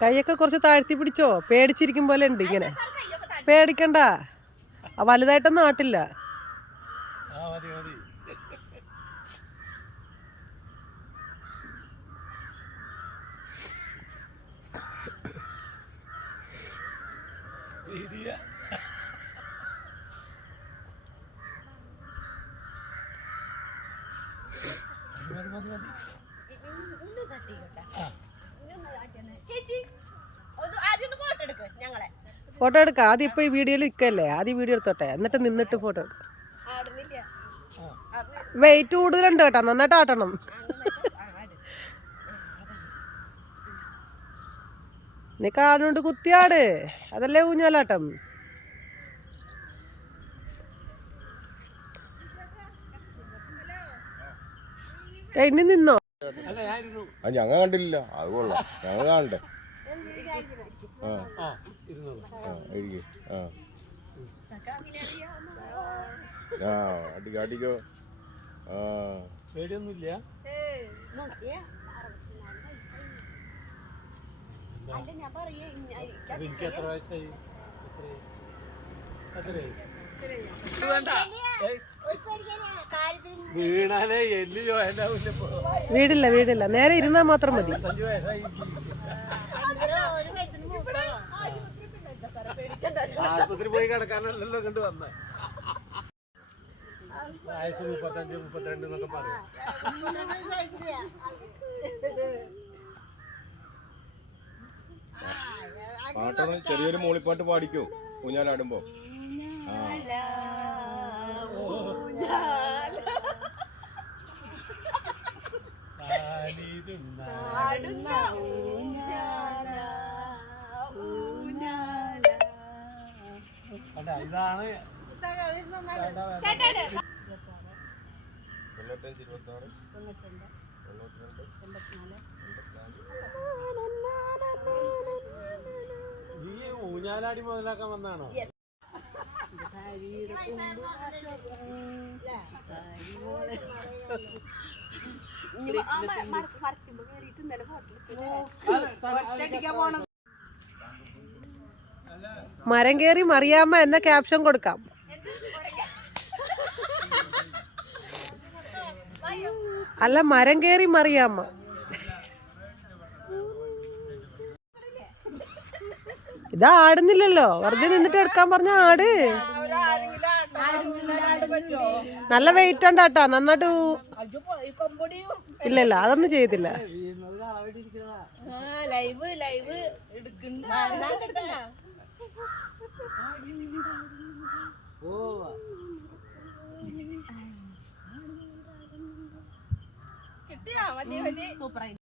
കൈയൊക്കെ കുറച്ച് താഴ്ത്തി പിടിച്ചോ, പേടിച്ചിരിക്കും പോലെ ഉണ്ട് ഇങ്ങനെ. പേടിക്കണ്ട, വലുതായിട്ടൊന്നും ആട്ടില്ല. ഫോട്ടോ എടുക്കാം. ആദ്യം ഇപ്പൊ ഈ വീഡിയോയിൽ നിൽക്കല്ലേ, ആദ്യം വീഡിയോ എടുത്തോട്ടെ, എന്നിട്ട് നിന്നിട്ട് ഫോട്ടോ എടുക്കാം. വെയിറ്റ് കൂടുതലുണ്ട് കേട്ടോ, നന്നായിട്ട് ആട്ടണം. നീ കാടുകൊണ്ട് കുത്തിയാട്, അതല്ലേ ഊഞ്ഞാലാട്ടം. എണ്ണി നിന്നോ? ഞങ്ങൾ കണ്ടില്ല, അത് കൊള്ളാം, ഞങ്ങൾ കാണണ്ടേ. അടിക്കോ. പേടിയൊന്നുമില്ല. എനിക്ക് എത്ര വയസ്സായി? വീണാലേ എല്ലി വീടില്ല, വീടില്ല, നേരെ ഇരുന്നാ മാത്രം മതി. ആശുപത്രി പോയി കിടക്കാനല്ലല്ലോ കണ്ടു വന്ന. വയസ്സ് 35, 32 എന്നൊക്കെ പറയും. പാട്ടൊന്ന് ചെറിയൊരു മൂളിപ്പാട്ട് പാടിക്കോ ഊഞ്ഞാലാടുമ്പോ. ഇതാണ് ഈ ഊഞ്ഞാലാടി മുതലാക്കാൻ വന്നാണോ? മരം കയറി മറിയാമ്മ എന്ന ക്യാപ്ഷൻ കൊടുക്കാം. അല്ല, മരം കയറി മറിയാമ്മ. ഇതാ ആടുന്നില്ലല്ലോ, വെറുതെ നിന്നിട്ട് എടുക്കാൻ പറഞ്ഞ ആട്. നല്ല വെയിറ്റ് ഉണ്ടാട്ടാ, നന്നായിട്ട്. ഇല്ലല്ല, അതൊന്നും ചെയ്തില്ല. കിട്ടിയാ മതി.